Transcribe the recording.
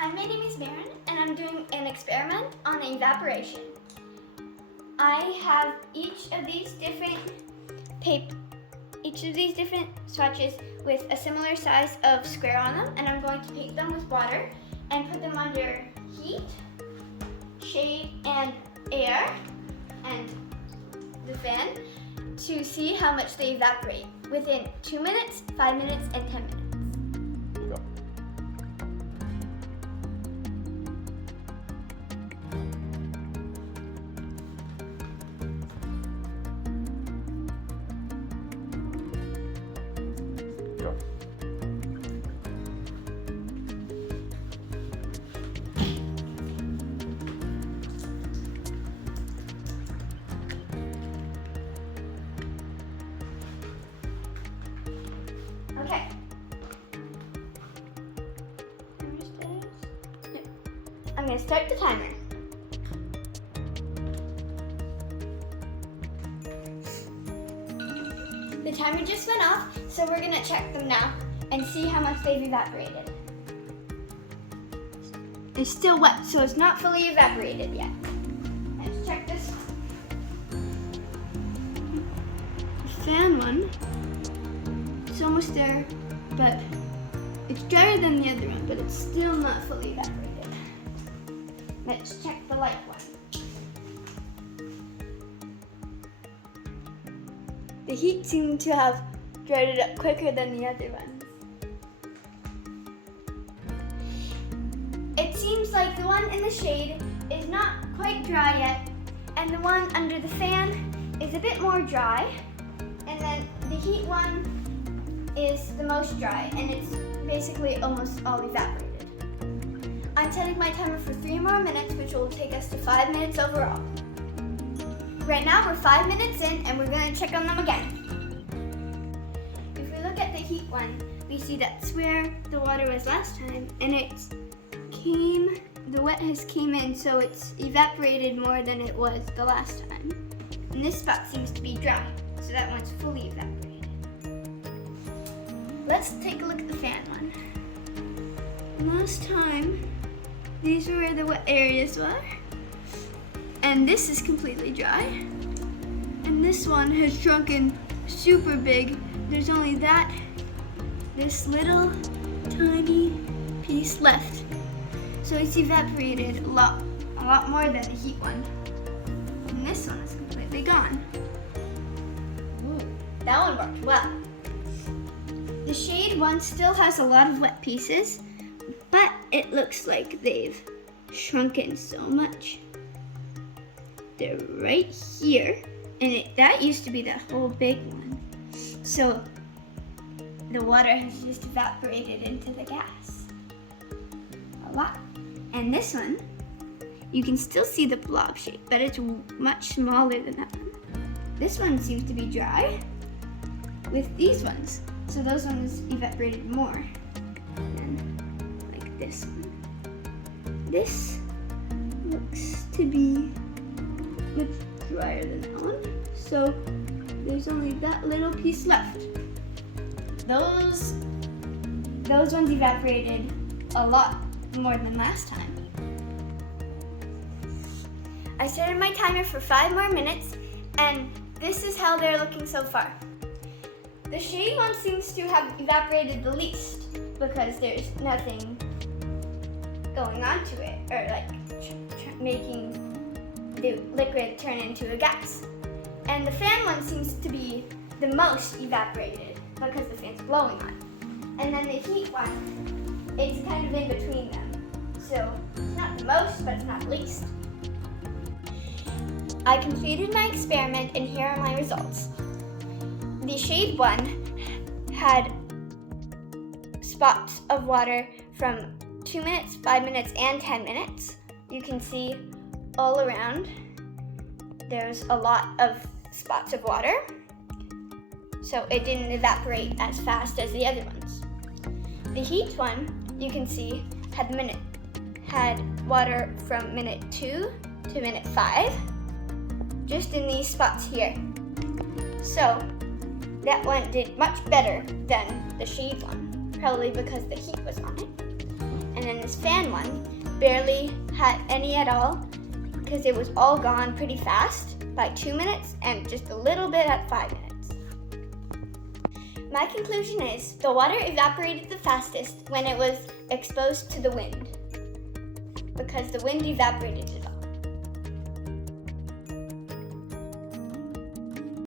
Hi, my name is Maeryn, and I'm doing an experiment on evaporation. I have each of these different swatches with a similar size of square on them, and I'm going to paint them with water and put them under heat, shade, and air, and the fan to see how much they evaporate within 2 minutes, 5 minutes, and 10 minutes. Okay. I'm going to start the timer. The timer just went off, so we're going to check them now and see how much they've evaporated. It's still wet, so it's not fully evaporated yet. Let's check this one. The fan one. It's almost there, but it's drier than the other one, but it's still not fully evaporated. Let's check the light one. The heat seemed to have dried it up quicker than the other ones. It seems like the one in the shade is not quite dry yet, and the one under the fan is a bit more dry, and then the heat one is the most dry, and it's basically almost all evaporated. I'm setting my timer for 3 more minutes, which will take us to 5 minutes overall. Right now we're 5 minutes in, and we're going to check on them again. If we look at the heat one, we see that's where the water was last time, and the wet has came in, so it's evaporated more than it was the last time. And this spot seems to be dry, so that one's fully evaporated. Let's take a look at the fan one. Last time, these were where the wet areas were. And this is completely dry. And this one has shrunken super big. There's only this little tiny piece left. So it's evaporated a lot more than the heat one. And this one is completely gone. Ooh, that one worked well. The shade one still has a lot of wet pieces, but it looks like they've shrunken so much. They're right here, and that used to be the whole big one. So the water has just evaporated into the gas. A lot. And this one, you can still see the blob shape, but it's much smaller than that one. This one seems to be dry with these ones. So those ones evaporated more than like this one. This looks to be much drier than that one. So there's only that little piece left. Those ones evaporated a lot more than last time. I started my timer for 5 more minutes, and this is how they're looking so far. The shade one seems to have evaporated the least because there's nothing going on to it, or like making the liquid turn into a gas. And the fan one seems to be the most evaporated because the fan's blowing on. And then the heat one, it's kind of in between them. So it's not the most, but it's not the least. I completed my experiment, and here are my results. The shade one had spots of water from 2 minutes, 5 minutes, and 10 minutes. You can see all around there's a lot of spots of water, so it didn't evaporate as fast as the other ones. The heat one, you can see, had water from minute 2 to minute 5, just in these spots here. So that one did much better than the shade one, probably because the heat was on it. And then this fan one barely had any at all because it was all gone pretty fast by 2 minutes and just a little bit at 5 minutes. My conclusion is the water evaporated the fastest when it was exposed to the wind because the wind evaporated it all.